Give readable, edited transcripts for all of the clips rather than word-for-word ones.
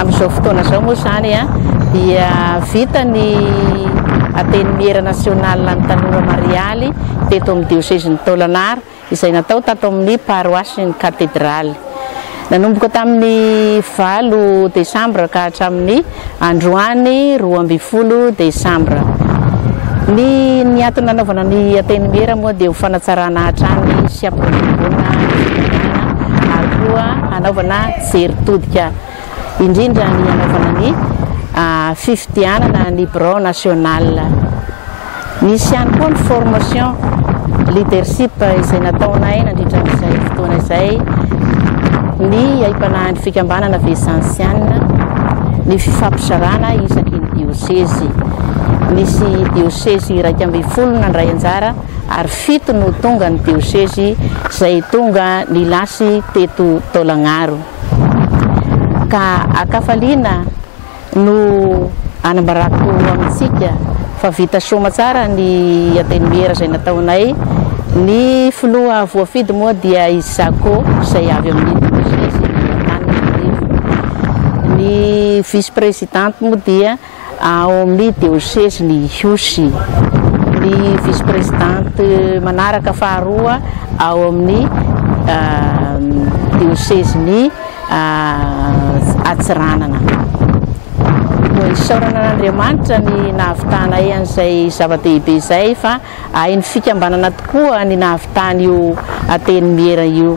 Amin'izao fotoana izao moa zany dia vita ny ateniera nasional ny Tanora Marialy teto amin'ny diocèse-ny Tolagnaro izay natao tato amin'ny paroasin'ny katedraly. Nanomboka tamin'ny 8 Desambra ka hatramin'ny androany 12 Desambra. Ny antony nanaovana ny ateniera moa dia ho fanatsarana hatrany sy ampirobona ary koa anaovana jeritodika indrindra ny anaovana ny fifidianana ny bureau national. Nisy ihany koa ny formation leadership izay nataonay nandritra amin'izay fotoana izay ny aipanahany fikambanana vesansiana, ny fifampizarana isaky ny diocèse. Nisy diocèse 12 nandray anjara ary 7 no tonga ny diocèse izay tonga ny lasy teto Tolagnaro. Ka akafaliana no anambarako amintsika fa vita soa tsara ny ateniera izay nataonay. Ny filoha voafidy moa dia Isako izay avy amin'ny diocèse Antananarivo. Ny vice-présidente moa dia ao amin'ny diocèse ny Hiosy. Ny vice-présidente manaraka faharoa ao amin'ny diocèse ny Atsiranana. Isaorana n'Andriamanitra ny nahavitanay an'izay zava-dehibe izay fa hainy fikambanana tokoa ny nahavitany io ateniera io.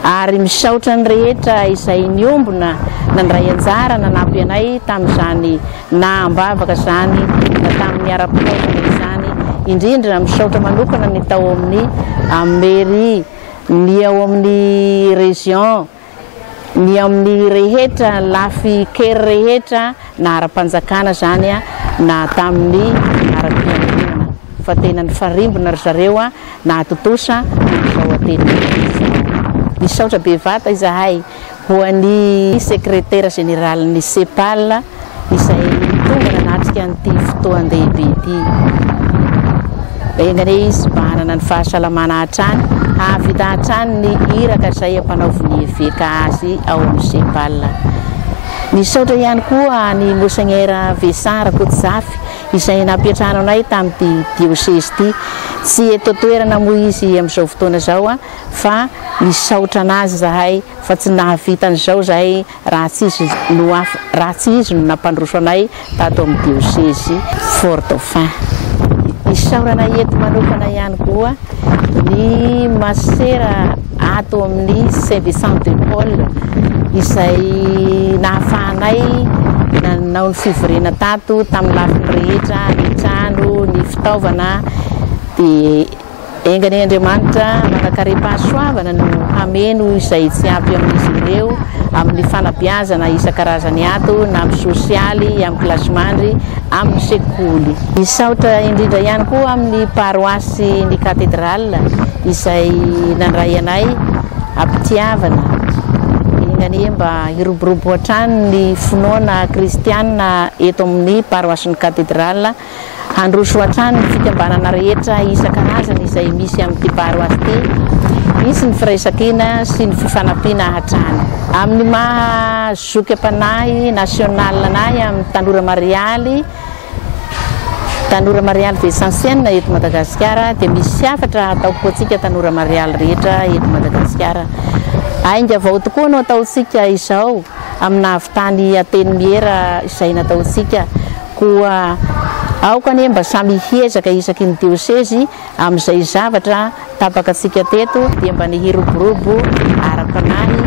Ary misaotra ny rehetra izay niombona nandray anjara nanampy anay tamin'izany nahambavaka zany na tamin'ny ara-pitaovana izany. Indrindra misaotra manokana ny tao amin'ny mairie, ny ao amin'ny région, ny amin'ny rehetra lafy kery rehetra na ara-panjakana zany na tamin'ny ara-piangonana fa tena ny farimbona ry zareo na atotosa izao ateniera. Misaotra bevata izahay ho an'ny secrétaire général ny CEPAL izay tonga nanatrika an'ity fotoan-dehibe ity. Engane izy mba hanana ny fahasalamana hatrany, hahavita hatrany ny iraka izay ampanaoviny eveka azy ao amin'ny CEPAL. Misaotra ihany koa ny Monseigneur Vesara Kotzafy izay nampiatrano anay tamin'ity diocèse ity. Tsy eto toerana moa izy amin'izao fotoana izao fa misaotra anazy zahay fa tsy nahavita an'izao zahay raha tsy izy no nampandroso anay tato amin'ny diocèse Fort-Dauphin. Isaorana eto manokana ihany koa ny masera ato amin'ny Saint-Vincent de Paul izay nahafahanay nanao ny fivorena tato tamin'ny lafiny rehetra, ny trano, ny fitaovana. Dia engany Andriamanitra manakare-pahasoavana no hameno izay tsy ampy amin'izy ireo amin'ny fanabeazana isan-karazany ato na amin'ny sosialy, amin'ny klasmandry, amin'ny sekoly. Misaotra indrindra ihany koa amin'ny paroasy ny katedraly izay nandray anay ampitiavana. Engany mba hiroborobo hatrany ny finoana kristianina eto amin'ny paroasy ny katedraly, handroso hatrany ny fikambanana rehetra isan-karazany izay misy amin'ity paroasy ity. Misy ny firaisan-kina sy ny fifanampiana hatrany. Amin'ny mahazoky am-panahy nasional anay amin'ny Tanora Marialy Vesansiana eto Madagasikara dia misy hafatra ataoko antsika Tanora Marialy rehetra eto Madagasikara. Ainga avao tokoa no ataontsika izao amin'ny nahavitany ateniera izay nataontsika koa aoka ny mba samy hiezaka isaky ny diocèse amin'izay zavatra tapakatsika teto dia mba nihiroborobo ara-panahy,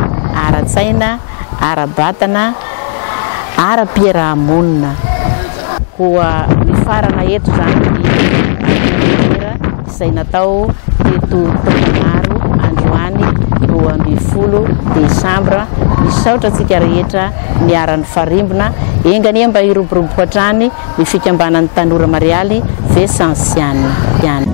ara-tsaina, ara-batana, ara-piarahamonina. Koa mifarana eto zany izay natao teto Tolagnaro androany 12 Desambra. Misaotra antsika rehetra niara-ny farimbona engany mba hiroborobo hatrany ny fikambanan'ny Tanora Marialy Vesansiana. Piano.